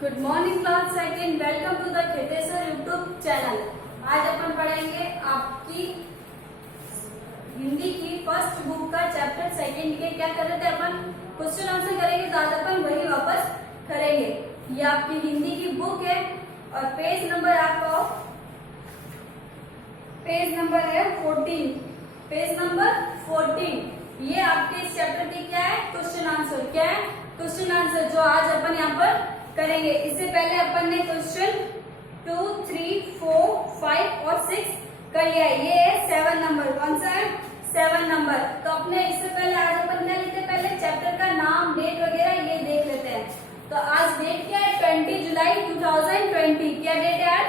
Good morning class second, welcome to the Kheteshwar YouTube channel. आज अपन पढ़ेंगे आपकी हिंदी की फर्स्ट बुक का चैप्टर सेकंड के। क्या कर रहे थे अपन? क्वेश्चन आंसर करेंगे, तो आज अपन वही वापस करेंगे। ये आपकी हिंदी की बुक है और पेज नंबर आपका पेज नंबर है 14। Page number 14। ये आपके इस चैप्टर की क्या है? Question answer. क्या है? क्वेश्चन आंसर, जो आज अपन यहाँ पर करेंगे। इससे पहले अपन ने क्वेश्चन 2, 3, 4, 5 और 6 कर लिया है। ये है 7 नंबर। कौन सा है? 7 नंबर। तो अपने इससे पहले आज अपन क्या लेते हैं? पहले चैप्टर का नाम, डेट वगैरह ये देख लेते हैं। तो आज डेट क्या है? 20 जुलाई 2020। क्या डेट है आज?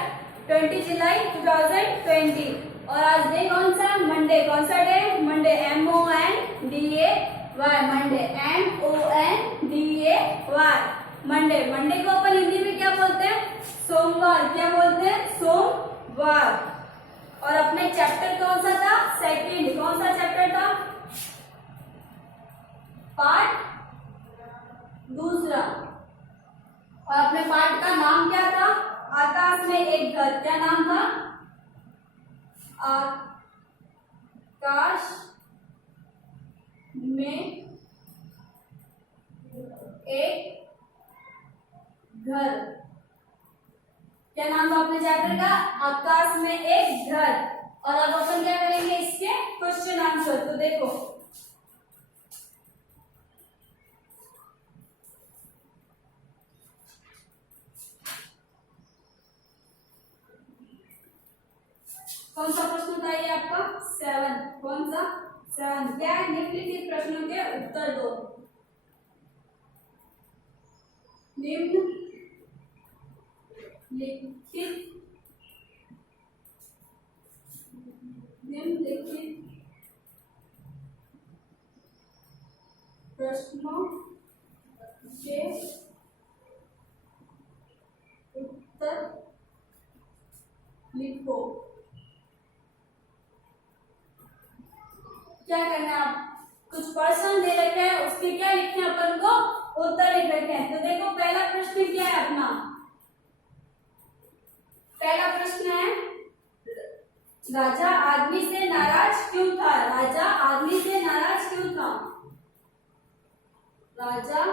20 जुलाई 2020। और आज डे कौन सा? मंडे। कौन सा day? Monday. MONDAY। Monday. MONDAY। Monday. Monday को अपन हिंदी में क्या बोलते हैं? सोमवार। क्या बोलते हैं? सोमवार। और अपने चैप्टर कौन सा था? सेकंड। कौन सा चैप्टर था? पार्ट दूसरा। और अपने पार्ट का नाम क्या था? आकाश में एक घर। क्या नाम था? आकाश में एक घर। क्या नाम था अपने चैप्टर का? आकाश में एक घर। और अब अपन क्या करेंगे? इसके क्वेश्चन आंसर। तो देखो, कौन सा प्रश्न था ये आपका? 7। कौन सा? 7। क्या है? निम्नलिखित प्रश्नों के उत्तर दो। निम्नलिखित प्रश्नों के उत्तर लिखो। क्या करना है? आप कुछ पर्सन दे रखे हैं, उसके क्या लिखने हैं अपन को? उत्तर लिख रखे हैं। तो देखो, पहला प्रश्न क्या है अपना? पहला प्रश्न है, राजा आदमी से नाराज क्यों था? राजा आदमी से नाराज क्यों था? राजा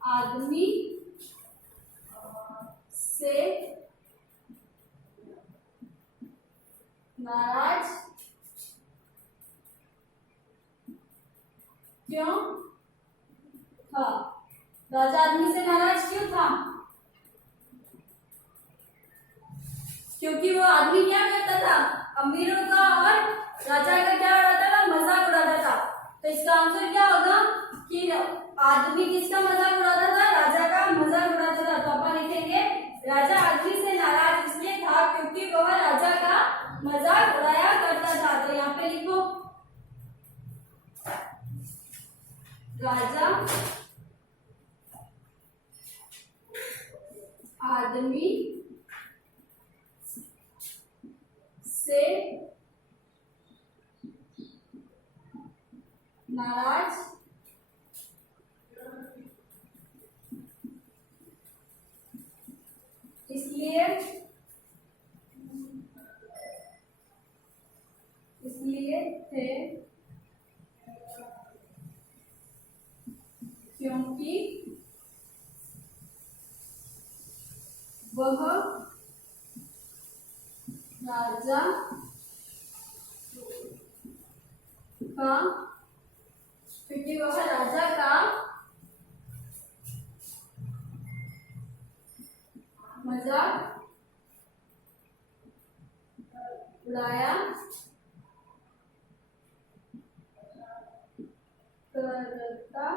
आदमी से नाराज क्यों था? राजा आदमी से नाराज क्यों था? क्योंकि वो आदमी क्या करता था? अमीरों का और राजा का क्या उड़ाता था? मजाक उड़ाता था। तो इसका आंसर क्या होगा कि आदमी किसका मजाक उड़ाता था? राजा का मजाक उड़ाता था। तो अपन लिखेंगे, राजा आदमी से नाराज इसलिए था क्योंकि वह राजा का मजाक उड़ाया करता था। तो यहाँ पे लिखो, राजा आदमी से नाराज इसलिए थे क्योंकि वह राजा का मजाक उड़ाया करता था।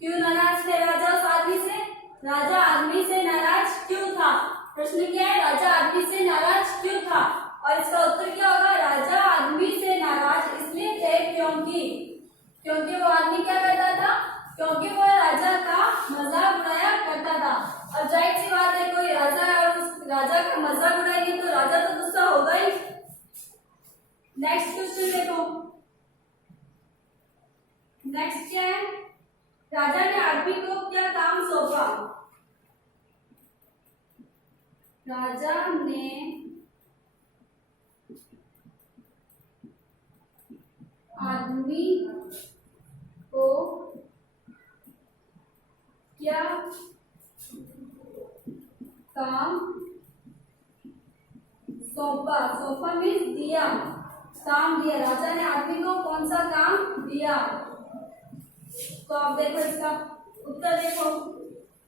क्यों नाराज थे राजा उस आदमी से? राजा आदमी से नाराज क्यों था? प्रश्न क्या है? राजा आदमी से नाराज क्यों था? और इसका उत्तर क्या होगा? राजा आदमी से नाराज इसलिए थे क्योंकि वो आदमी क्या करता था? क्योंकि वह राजा का मजाक उड़ाया करता था। और जाहिर सी बात है, कोई राजा है और उस राजा का मजाक उड़ाएंगे तो राजा तो गुस्सा होगा ही। नेक्स्ट राजा ने आदमी को क्या काम सौंपा? राजा ने आदमी को क्या काम सौंपा? सौंपा मीन्स दिया, काम दिया। राजा ने आदमी को कौन सा काम दिया? तो आप देखो इसका उत्तर देखो।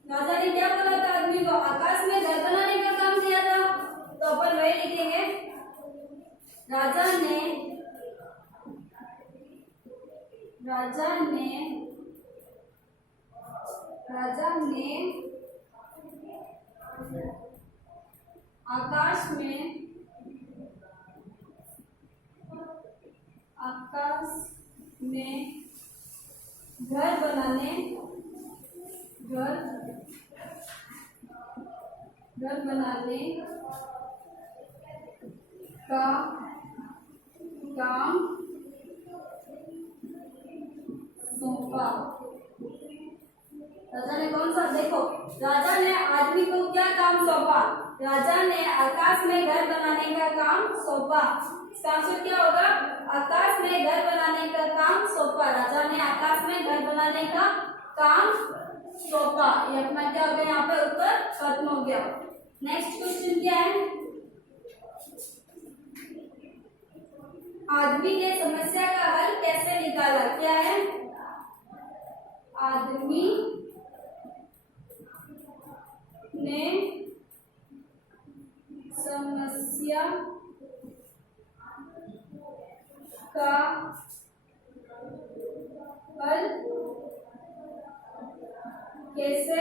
राजा ने क्या बोला था आदमी को? आकाश में घर बनाने का काम दिया था। तो अपन वही लिखेंगे, राजा ने आकाश में घर बनाने का काम सौंपा। राजा ने कौन सा? देखो, राजा ने आदमी को क्या काम सौंपा? राजा ने आकाश में घर बनाने का काम सौंपा। इसका आंसर क्या होगा? आकाश में घर बनाने का काम सौंपा। राजा ने आकाश में घर बनाने का काम सौंपा। ये अपना क्या हो गया? यहाँ पे उत्तर खत्म हो गया। नेक्स्ट क्वेश्चन क्या है? आदमी ने समस्या का हल कैसे निकाला? क्या है? आदमी ने समस्या का हल कैसे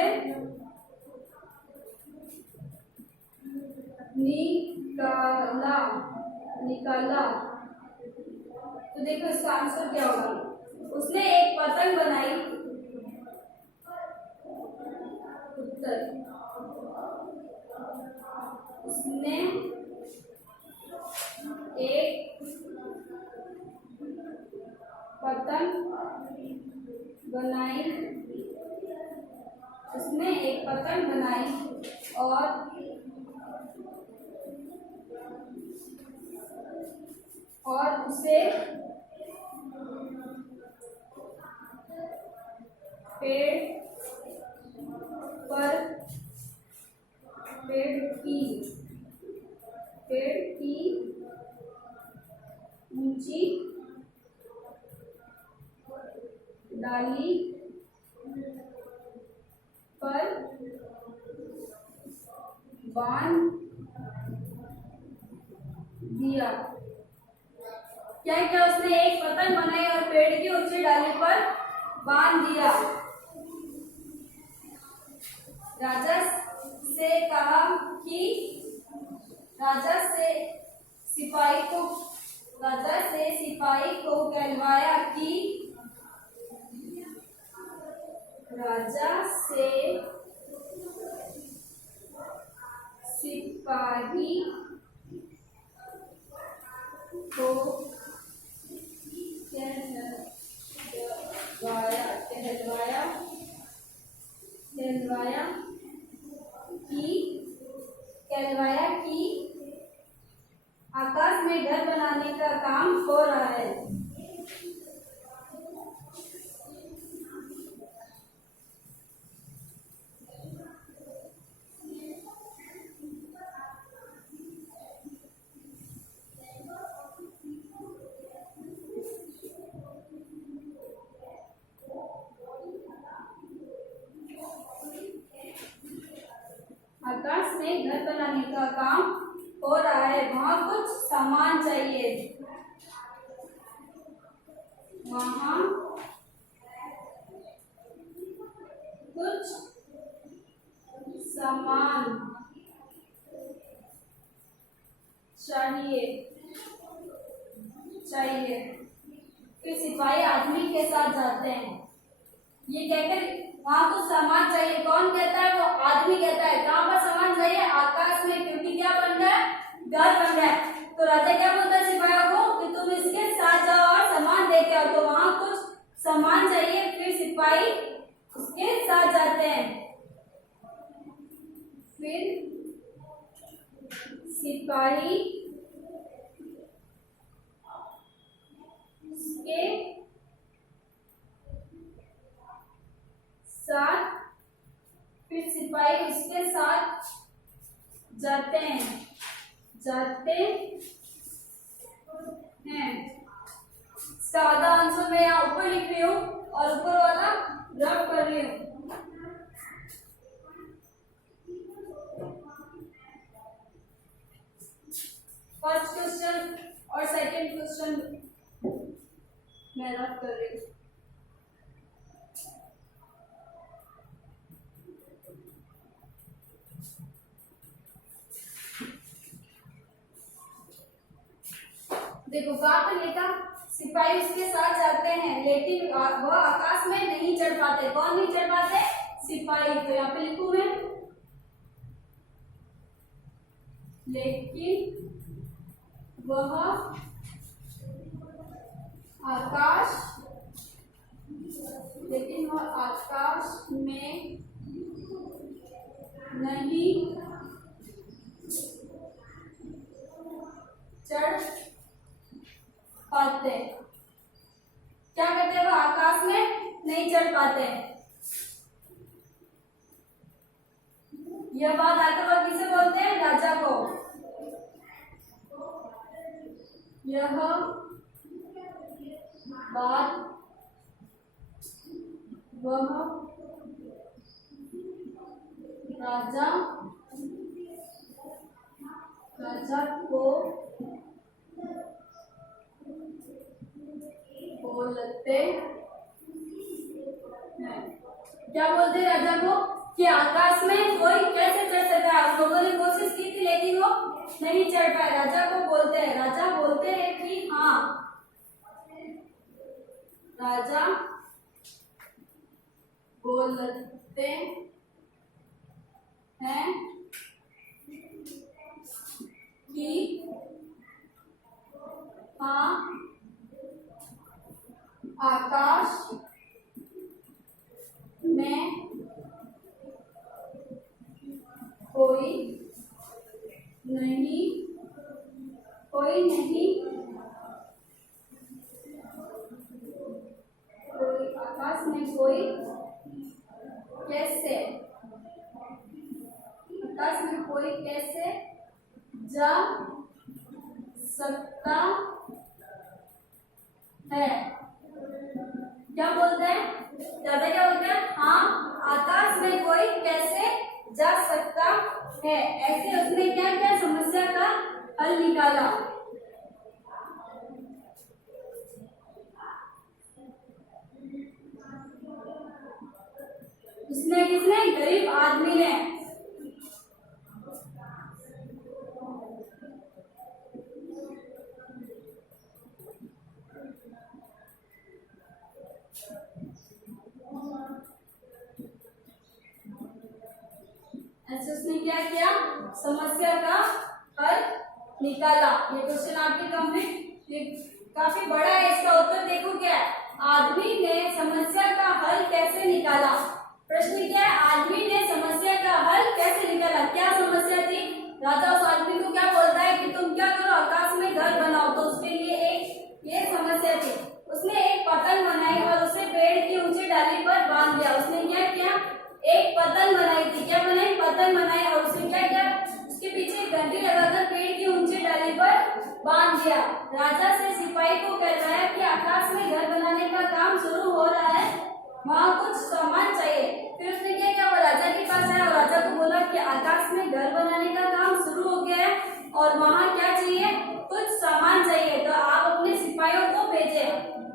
निकाला? तो देखो इसका आंसर क्या होगा? उसने एक पतंग बनाई। उत्तर, उसने एक पतंग बनाई। और उसे पेड़ की ऊंची डाली पर बांध दिया। क्या किया उसने? एक पतंग बनाई और पेड़ की ऊंची डाली पर बांध दिया। राजा से सिपाही को कहलवाया कि कहलवाया कि आकाश में घर बनाने का काम हो रहा है। आकाश में घर बनाने का काम हो रहा है। वहां कुछ सामान चाहिए। वहां कुछ सामान चाहिए। फिर सिपाही आदमी के साथ जाते हैं। ये कहकर वहां कुछ सामान चाहिए। कौन कहता है? वो आदमी कहता है। कहाँ पर सामान चाहिए? आकाश में, क्योंकि क्या बन रहा है? घर बन रहा है। तो राजा क्या बोलता है सिपाहियों को कि तुम इसके साथ जाओ और सामान लेके आओ। तो वहां कुछ सामान चाहिए। फिर सिपाही उसके साथ जाते हैं। फिर सिपाही उसके साथ, फिर सिपाही उसके साथ जाते हैं, जाते हैं। इसका आधा आंसर मैं यहाँ ऊपर लिख रही हूँ और ऊपर वाला रब कर रही हूँ। फर्स्ट क्वेश्चन और सेकंड क्वेश्चन मैं रब कर रही हूँ। देखो कहाँ पर लिखा, सिपाही उसके साथ जाते हैं लेकिन वह आकाश में नहीं चढ़ पाते। कौन नहीं चढ़ पाते? सिपाही। तो यहाँ पे लिखूं मैं, लेकिन वह आकाश, लेकिन वह आकाश में नहीं चढ़ पाते। क्या करते हैं? वह आकाश में नहीं चढ़ पाते। यह बात आकर वह किसे बोलते हैं? राजा को। यह बात वह राजा को बोलते हैं। क्या बोलते हैं राजा को? कि आकाश में कोई कैसे चढ़ सकता है। लोगों ने कोशिश की थी लेकिन वो नहीं चढ़ पाए। राजा को बोलते हैं, राजा बोलते हैं कि हाँ, राजा बोलते हैं कि हाँ, आकाश में कोई नहीं आकाश में कोई कैसे, आकाश में कोई कैसे जा सकता है। क्या बोलते हैं दादा? क्या बोलते हैं? हाँ, आकाश में कोई कैसे जा सकता है। ऐसे उसने क्या क्या समस्या का हल निकाला। उसने किसने? गरीब आदमी ने। ऐसे उसने क्या किया? समस्या का हल निकाला। ये क्वेश्चन आपके कंप्लीट, ये काफी बड़ा है। इसका उत्तर देखो क्या है? आदमी ने समस्या का हल कैसे निकाला। प्रश्न क्या है? आदमी ने समस्या का हल कैसे निकाला। क्या समस्या थी? राजा उस आदमी को क्या बोलता है कि तुम क्या करो, आकाश में घर बनाओ। तो उसके लिए एक ये समस्या थी। उसने एक पतंग बनाई और उसे पेड़ की ऊंची डाली पर बांध दिया। उसने क्या किया? एक पतंग बनाई थी। क्या बनाई? पतंग बनाई और उसने क्या किया? उसके पीछे एक घंटी लगाकर पेड़ की ऊंची डाली पर बांध दिया। राजा से सिपाही को कहलाया कि आकाश में घर बनाने का काम शुरू हो रहा है, वहाँ कुछ सामान चाहिए। फिर उसने क्या किया? वो राजा के पास आया और राजा को बोला कि आकाश में घर बनाने का काम शुरू हो गया है और वहाँ क्या चाहिए? कुछ सामान चाहिए, तो आप अपने सिपाहियों को भेजे।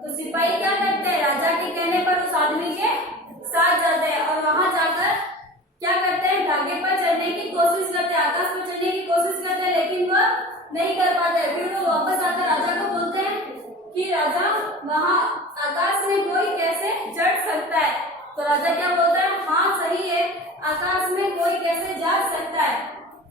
तो सिपाही क्या करते हैं? राजा के कहने पर उस आदमी के साथ जाते हैं और वहां जाकर क्या करते हैं? धागे पर चढ़ने की कोशिश करते हैं, आकाश पर चढ़ने की कोशिश करते हैं, लेकिन वह नहीं कर पाते। फिर वो वापस आकर राजा को बोलते हैं कि राजा, वहां आकाश में कोई कैसे चढ़ सकता है। तो राजा क्या बोलता है? हाँ सही है, आकाश में कोई कैसे जा सकता है।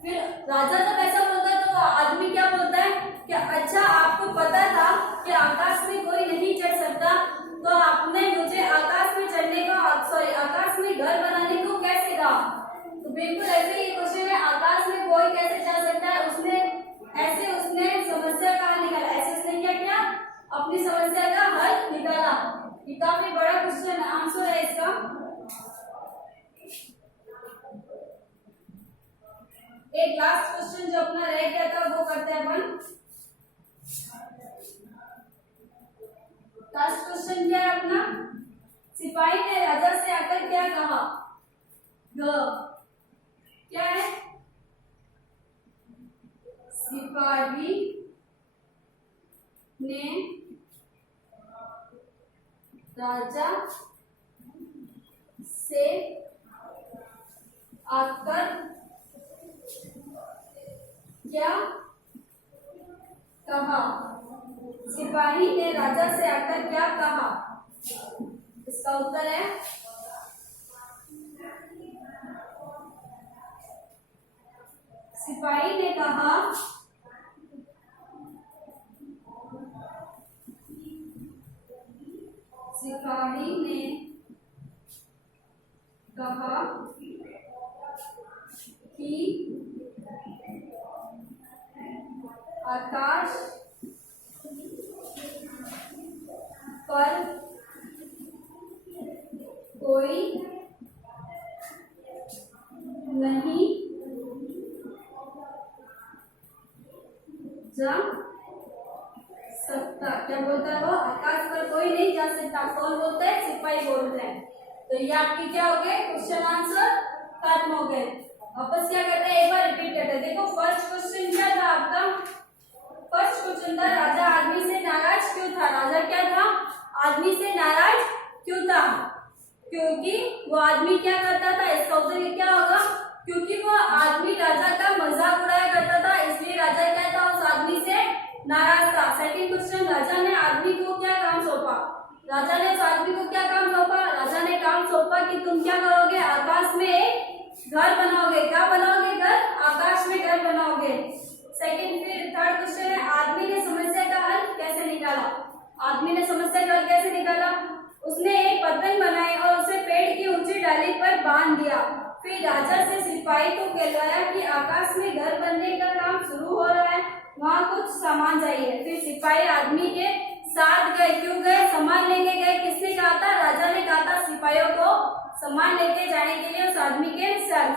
फिर राजा जब ऐसा बोलता है तो आदमी क्या बोलता है कि अच्छा, आपको पता था कि आकाश में कोई नहीं चढ़ सकता, तो आपने मुझे आकाश में चढ़ने का, सॉरी, आकाश में क्वेश्चन क्या है अपना, सिपाही ने राजा से आकर क्या कहा, क्या है, सिपाही ने राजा से आकर क्या कहा, सिपाही ने राजा से आकर क्या कहा, इसका उत्तर है सिपाही ने कहा कि आकाश पर कोई नहीं जा सकता। क्या बोलता है वो, आकाश पर कोई नहीं जा सकता। कौन बोलता है, सिपाही बोलते हैं। तो ये आपकी क्या हो गए, क्वेश्चन आंसर खत्म हो गए। वापस क्या करते हैं, एक बार रिपीट करते हैं। देखो फर्स्ट क्वेश्चन क्या था आपका, फर्स्ट क्वेश्चन था राजा आदमी से नाराज क्यों था। राजा क्या था, आदमी से नाराज क्यों था, क्योंकि वो आदमी क्या करता था। इसका उत्तर क्या होगा, क्योंकि वो आदमी राजा का मजाक उड़ाया करता था, इसलिए राजा क्या था, उस आदमी से नाराज था। सेकंड क्वेश्चन, राजा ने आदमी को क्या काम सौंपा। राजा ने उस आदमी को क्या काम सौंपा, राजा ने काम सौंपा कि तुम क्या करोगे, आकाश में एक घर बनाओगे। क्या बनाओगे, घर, आकाश में घर बनाओगे। सेकंड, फिर थर्ड क्वेश्चन है आदमी ने समस्या का हल कैसे निकाला। आदमी ने समस्या का हल कैसे निकाला, उसने एक पतंग बनाई और उसे पेड़ की ऊंची डाली पर बांध दिया। फिर राजा से सिपाही को कहलाया कि आकाश में घर बनने का काम शुरू हो रहा है, वहाँ कुछ सामान चाहिए। फिर सिपाही आदमी के साथ गए, क्यों गए, सामान लेके गए। किसने कहा था, राजा ने कहा था सिपाहियों को सामान लेके जाने के लिए उस आदमी के साथ,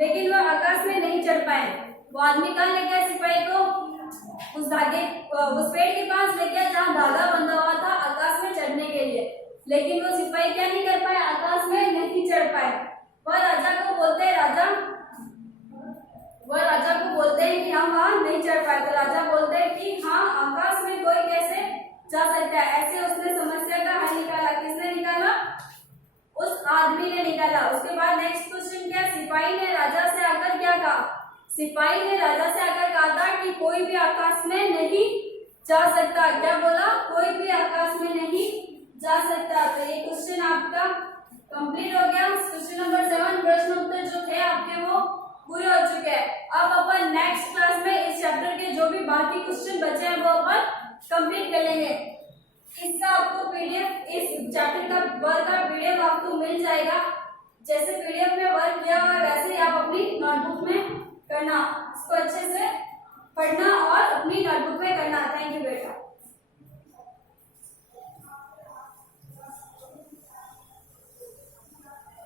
लेकिन वह आकाश में नहीं चढ़ पाए। वो आदमी कहाँ ले गया सिपाही को, उस धागे, उस पेड़ के पास ले गया जहाँ धागा बंधा हुआ था आकाश में चढ़ने के लिए, लेकिन वो सिपाही क्या नहीं कर पाए, आकाश में नहीं चढ़ पाए। वह राजा को बोलते हैं कि हम वहाँ नहीं चढ़ पाए। तो राजा बोलते हैं कि हाँ, आकाश में कोई कैसे जा सकता है। ऐसे उसने समस्या का हल निकाला। किसने निकाला, उस आदमी ने निकाला। उसके बाद नेक्स्ट क्वेश्चन क्या, सिपाही ने राजा से आकर क्या कहा। सिपाही ने राजा से आकर कहा था कि कोई भी आकाश में नहीं जा सकता। क्या बोला, कोई भी आकाश में नहीं जा सकता। तो ये क्वेश्चन आपका कंप्लीट हो गया। क्वेश्चन नंबर 7 प्रश्न उत्तर जो थे आपके वो पूरे हो चुके हैं। अब अपन नेक्स्ट क्लास में इस चैप्टर के जो भी बाकी क्वेश्चन बचे हैं वो अपन कंप्लीट कर लेंगे। इसका आपको पीडीएफ, इस चैप्टर का वर्क का पीडीएफ आपको मिल जाएगा। जैसे पीडीएफ में वर्क किया हुआ है वैसे ही आप अपनी नोटबुक में करना, इसको अच्छे से पढ़ना और अपनी